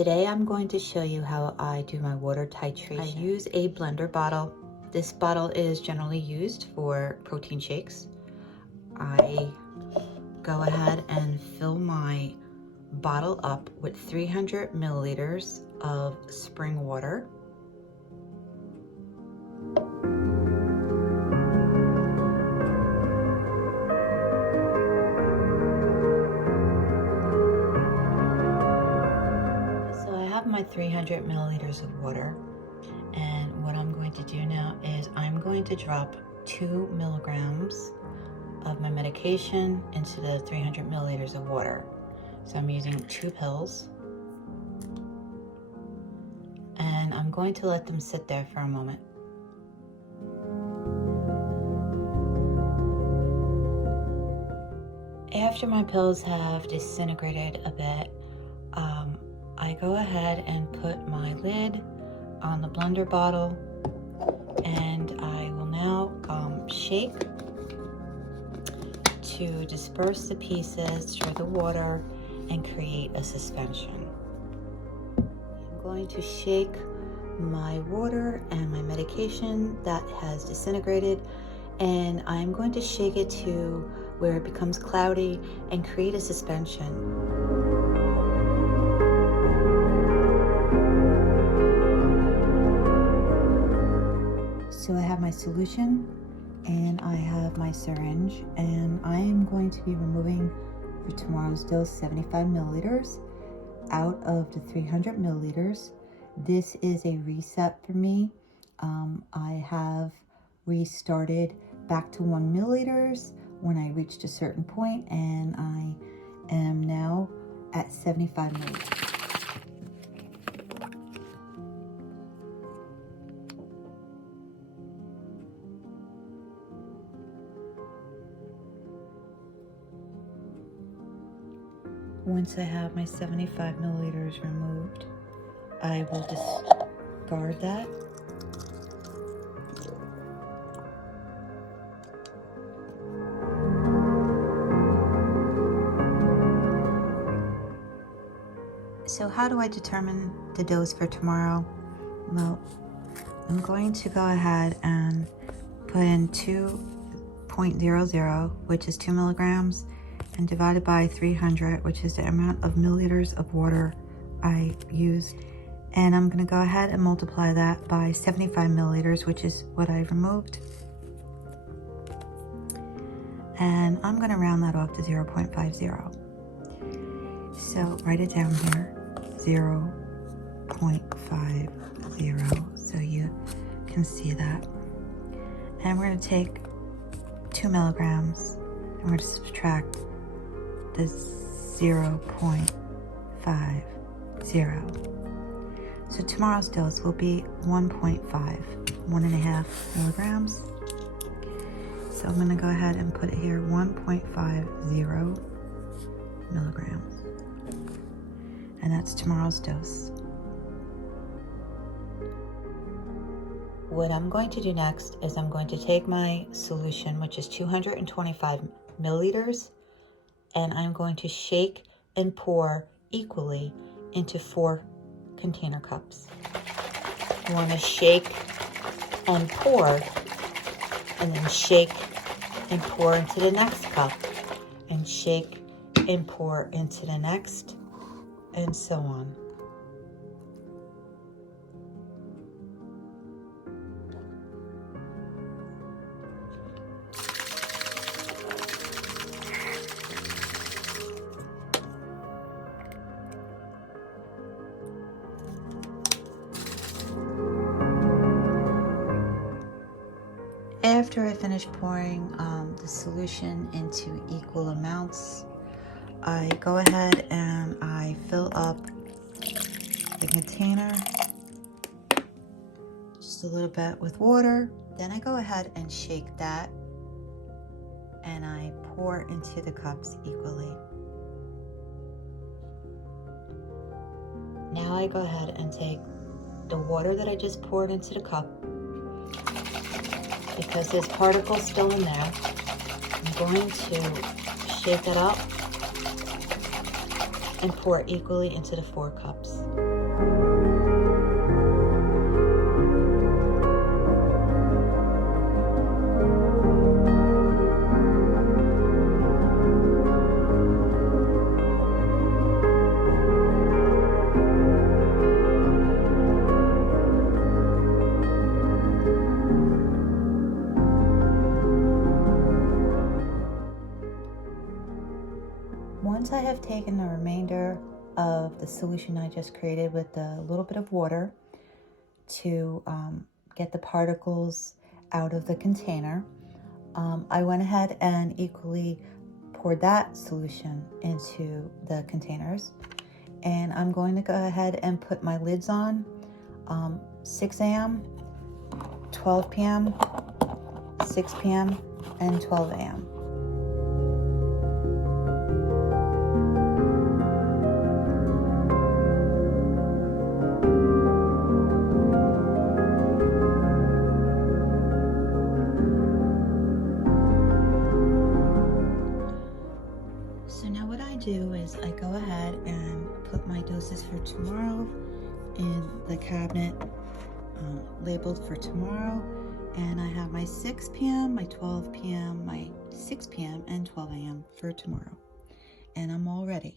Today I'm going to show you how I do my water titration. I use a blender bottle. This bottle is generally used for protein shakes. I go ahead and fill my bottle up with 300 milliliters of spring water. So I have my 300 milliliters of water, and what I'm going to do now is I'm going to drop 2 milligrams of my medication into the 300 milliliters of water. So I'm using 2 pills, and I'm going to let them sit there for a moment. After my pills have disintegrated a bit, I go ahead and put my lid on the blender bottle, and I will now shake to disperse the pieces through the water and create a suspension. I'm going to shake my water and my medication that has disintegrated, and I'm going to shake it to where it becomes cloudy and create a suspension. So I have my solution and I have my syringe, and I am going to be removing for tomorrow's dose 75 milliliters out of the 300 milliliters. This is a reset for me. I have restarted back to 1 milliliters when I reached a certain point, and I am now at 75 milliliters. Once I have my 75 milliliters removed, I will discard that. So how do I determine the dose for tomorrow? Well, I'm going to go ahead and put in 2.00, which is 2 milligrams, and divided by 300, which is the amount of milliliters of water I used. And I'm gonna go ahead and multiply that by 75 milliliters, which is what I removed. And I'm gonna round that off to 0.50. So write it down here, 0.50, so you can see that. And we're gonna take 2 milligrams, and we're gonna subtract the 0.50. So tomorrow's dose will be 1.5 milligrams. So I'm gonna go ahead and put it here, 1.50 milligrams. And that's tomorrow's dose. What I'm going to do next is I'm going to take my solution, which is 225 milliliters, and I'm going to shake and pour equally into 4 container cups. You want to shake and pour, and then shake and pour into the next cup, and shake and pour into the next, and so on. After I finish pouring the solution into equal amounts, I go ahead and I fill up the container just a little bit with water. Then I go ahead and shake that, and I pour into the cups equally. Now I go ahead and take the water that I just poured into the cup, because there's particles still in there. I'm going to shake it up and pour equally into the 4 cups. Once I have taken the remainder of the solution I just created with a little bit of water to get the particles out of the container, I went ahead and equally poured that solution into the containers. And I'm going to go ahead and put my lids on 6 a.m., 12 p.m., 6 p.m., and 12 a.m. So now what I do is I go ahead and put my doses for tomorrow in the cabinet labeled for tomorrow, and I have my 6 p.m., my 12 p.m., my 6 p.m., and 12 a.m. for tomorrow, and I'm all ready.